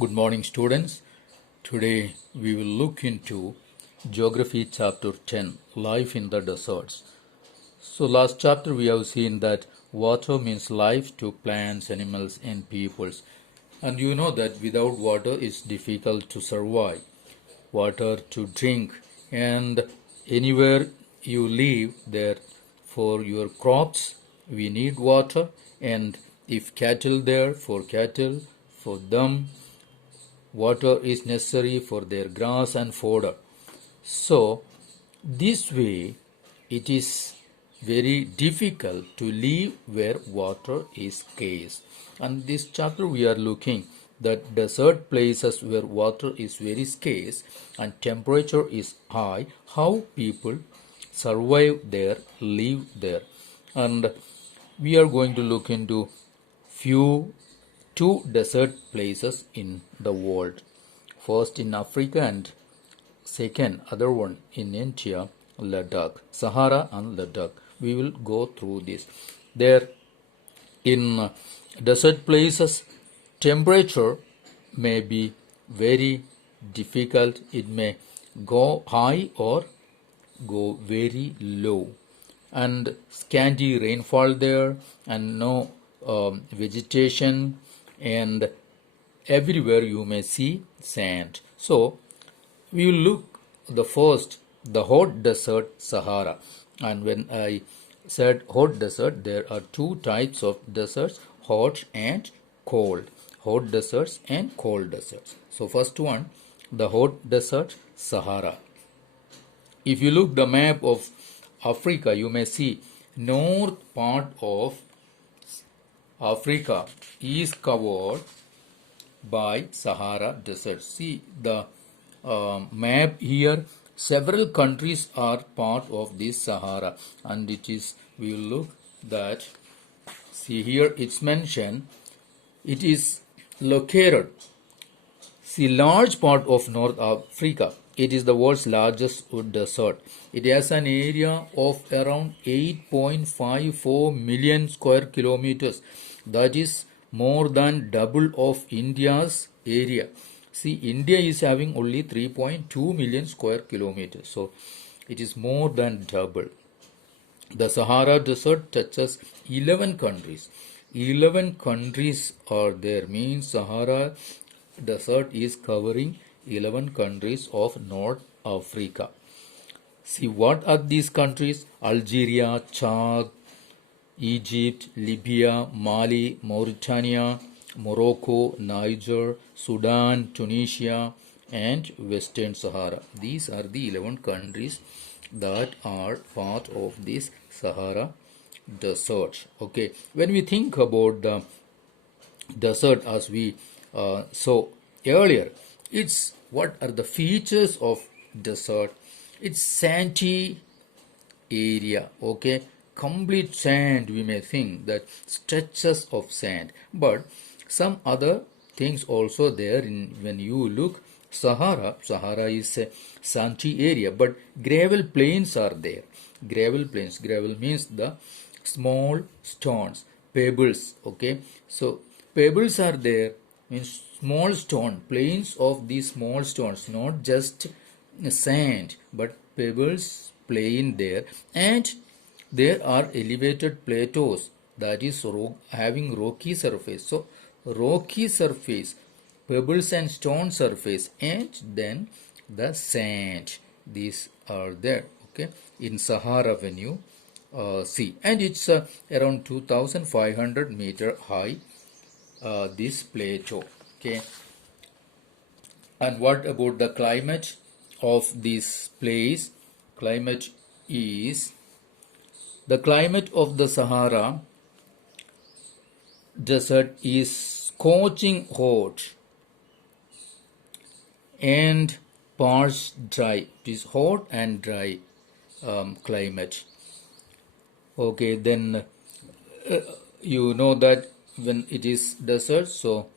Good morning, students. Today we will look into Geography Chapter 10 Life in the Deserts. So, last chapter we have seen that water means life to plants, animals, and peoples. And you know that without water it's difficult to survive, water to drink, and anywhere you live there for your crops we need water, and if cattle there for cattle, for them water is necessary for their grass and fodder. So, this way it is very difficult to live where water is scarce. And this chapter we are looking that desert places where water is very scarce and temperature is high, how people survive there, live there. And we are going to look into few two desert places in the world. First in Africa and second other one in India, Ladakh, Sahara and Ladakh. We will go through this. There in desert places, temperature may be very difficult. It may go high or go very low, and scanty rainfall there, and no vegetation, and everywhere you may see sand. So we will look the first, the hot desert Sahara. And when I said hot desert, there are two types of deserts, hot and cold. Hot deserts and cold deserts. So first one, the hot desert Sahara. If you look the map of Africa, you may see north part of Africa is covered by Sahara Desert. See the map here. Several countries are part of this Sahara, and it is, we will look that, see here it's mentioned, it is located, see, large part of North Africa. It is the world's largest wood desert. It has an area of around 8.54 million square kilometers. That is more than double of India's area. See, India is having only 3.2 million square kilometers. So, it is more than double. The Sahara Desert touches 11 countries. 11 countries are there, means Sahara Desert is covering 11 countries of North Africa. See, what are these countries? Algeria, Chad, Egypt, Libya, Mali, Mauritania, Morocco, Niger, Sudan, Tunisia, and Western Sahara. These are the 11 countries that are part of this Sahara Desert. Okay, when we think about the desert as we saw earlier, it's what are the features of desert? It's sandy area, okay, complete sand. We may think that stretches of sand, but some other things also there. In when you look Sahara is a sandy area, but gravel plains are there. Gravel plains, gravel means the small stones, pebbles, okay. So pebbles are there, means small stone, plains of these small stones, not just sand but pebbles plain there. And there are elevated plateaus, that is having rocky surface. So rocky surface, pebbles and stone surface, and then the sand, these are there, okay, in Sahara when you see. And it's around 2500 meter high, this plateau, okay. And what about the climate of this place? Climate is, the climate of the Sahara Desert is scorching hot and parched dry. It is hot and dry climate. Okay, then you know that when it is desert, so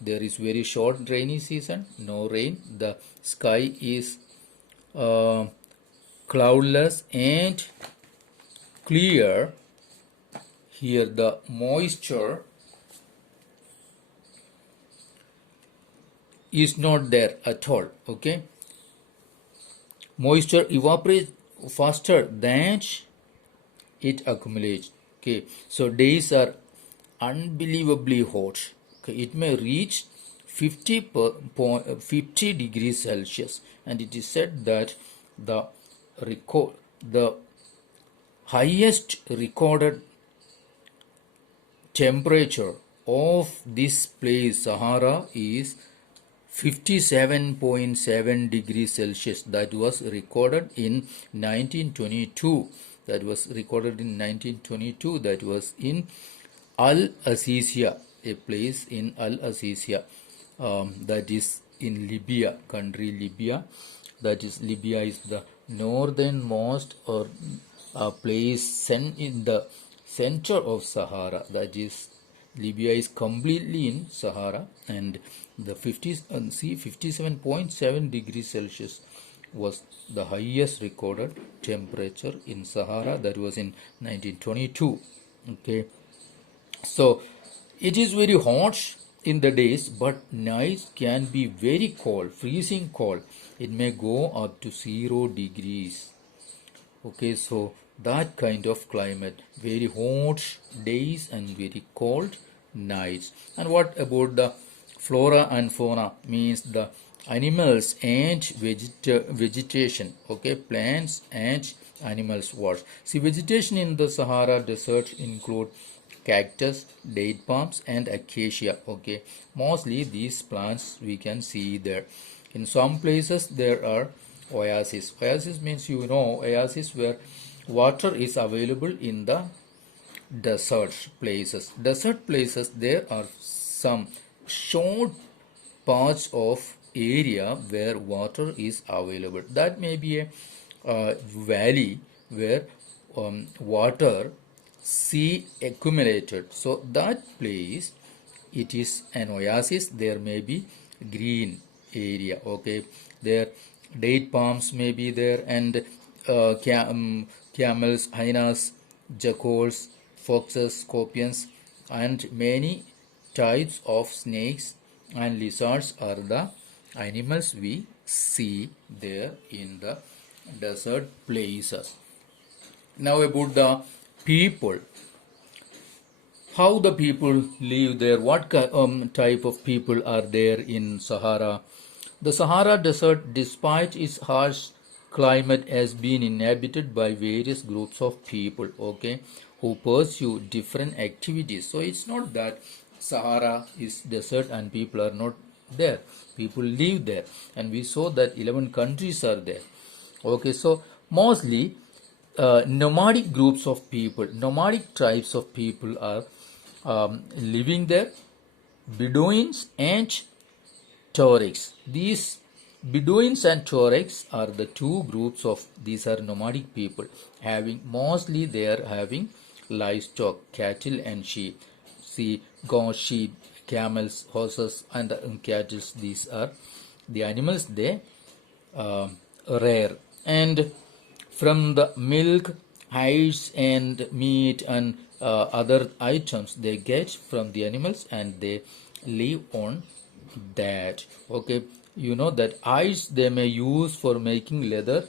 there is very short rainy season, no rain. The sky is cloudless and clear. Here the moisture is not there at all. Okay, moisture evaporates faster than it accumulates. Okay, so days are unbelievably hot. Okay, it may reach 50 degrees Celsius, and it is said that the the highest recorded temperature of this place Sahara is 57.7 degrees Celsius. That was recorded in 1922. That was recorded in 1922. That was in Al Azizia, a place in Al Azizia, that is in Libya, country Libya. That is, Libya is the northernmost or place in the center of Sahara. That is, Libya is completely in Sahara, and the 57.7 degrees Celsius was the highest recorded temperature in Sahara. That was in 1922. Okay, so it is very hot in the days, but nights can be very cold, freezing cold. It may go up to 0 degrees. Okay, so that kind of climate, very hot days and very cold nights. And what about the flora and fauna? Means the animals and vegetation. Okay, plants and animals. What? See, vegetation in the Sahara Desert include cactus, date palms, and acacia. Okay, mostly these plants we can see there. In some places there are oasis. Oasis means, oasis where water is available in the desert places. Desert places, there are some short parts of area where water is available. That may be a valley where water sea accumulated. So that place, it is an oasis. There may be green area. Okay, there date palms may be there, and camels, hyenas, jackals, foxes, scorpions, and many types of snakes and lizards are the animals we see there in the desert places. Now about the people, how the people live there, what type of people are there in Sahara. The Sahara Desert, despite its harsh climate, has been inhabited by various groups of people, okay, who pursue different activities. So it's not that Sahara is desert and people are not there. People live there, and we saw that 11 countries are there. Okay, so mostly nomadic groups of people, nomadic tribes of people are living there. Bedouins and Tuaregs. These Bedouins and Tuaregs are the two groups of, these are nomadic people, mostly they are having livestock, cattle and sheep. See, goats, sheep, camels, horses and cattle, these are the animals they rear. And from the milk, hides and meat and other items they get from the animals, and they live on that. Okay, you know that hides they may use for making leather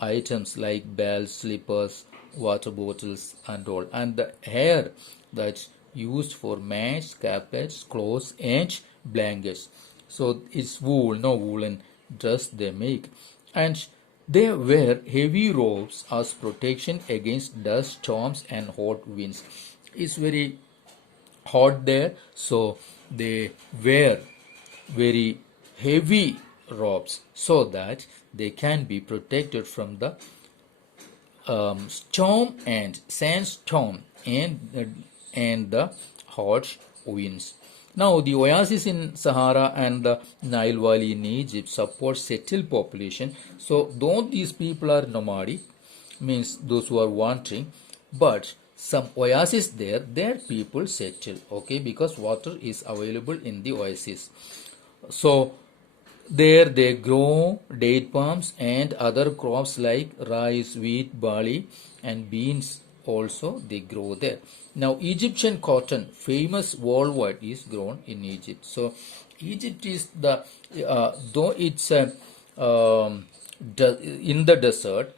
items like belts, slippers, water bottles and all, and the hair that's used for mats, carpets, clothes and blankets. So it's wool, no woolen dress they make. And they wear heavy robes as protection against dust, storms and hot winds. It's very hot there, so they wear very heavy robes so that they can be protected from the storm and sandstorm and the hot winds. Now, the oasis in Sahara and the Nile Valley in Egypt support settled population. So, though these people are nomadic, means those who are wandering, but some oasis there, their people settle, okay, because water is available in the oasis. So, there they grow date palms and other crops like rice, wheat, barley and beans also they grow there. Now, Egyptian cotton, famous worldwide, is grown in Egypt. So, Egypt is the though it's in the desert,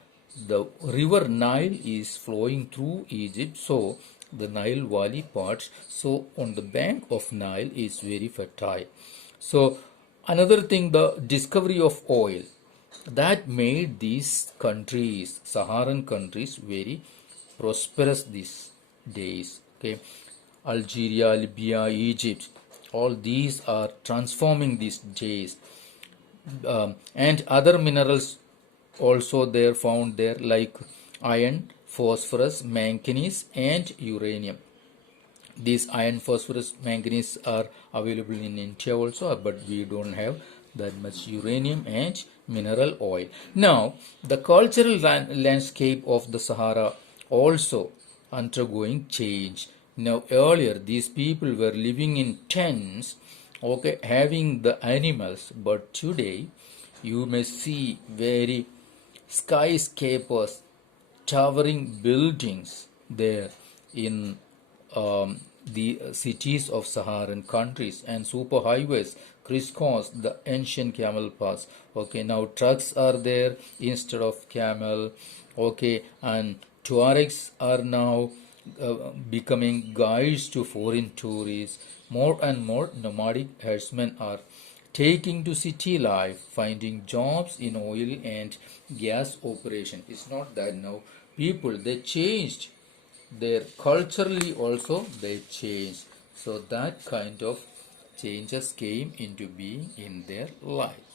the river Nile is flowing through Egypt. So, the Nile Valley parts. So, on the bank of Nile is very fertile. So, another thing, the discovery of oil, that made these countries, Saharan countries, very prosperous these days. Okay, Algeria, Libya, Egypt, all these are transforming these days. And other minerals also there found there, like iron, phosphorus, manganese, and uranium. These iron, phosphorus, manganese are available in India also, but we don't have that much uranium and mineral oil. Now, the cultural landscape of the Sahara also undergoing change. Now, earlier these people were living in tents, okay, having the animals, but today you may see very skyscrapers, towering buildings there in the cities of Saharan countries, and superhighways crisscross the ancient camel paths. Okay, now trucks are there instead of camel. Okay, and Tuaregs are now becoming guides to foreign tourists. More and more nomadic herdsmen are taking to city life, finding jobs in oil and gas operation. It's not that now people, they changed their culturally also, they changed. So that kind of changes came into being in their life.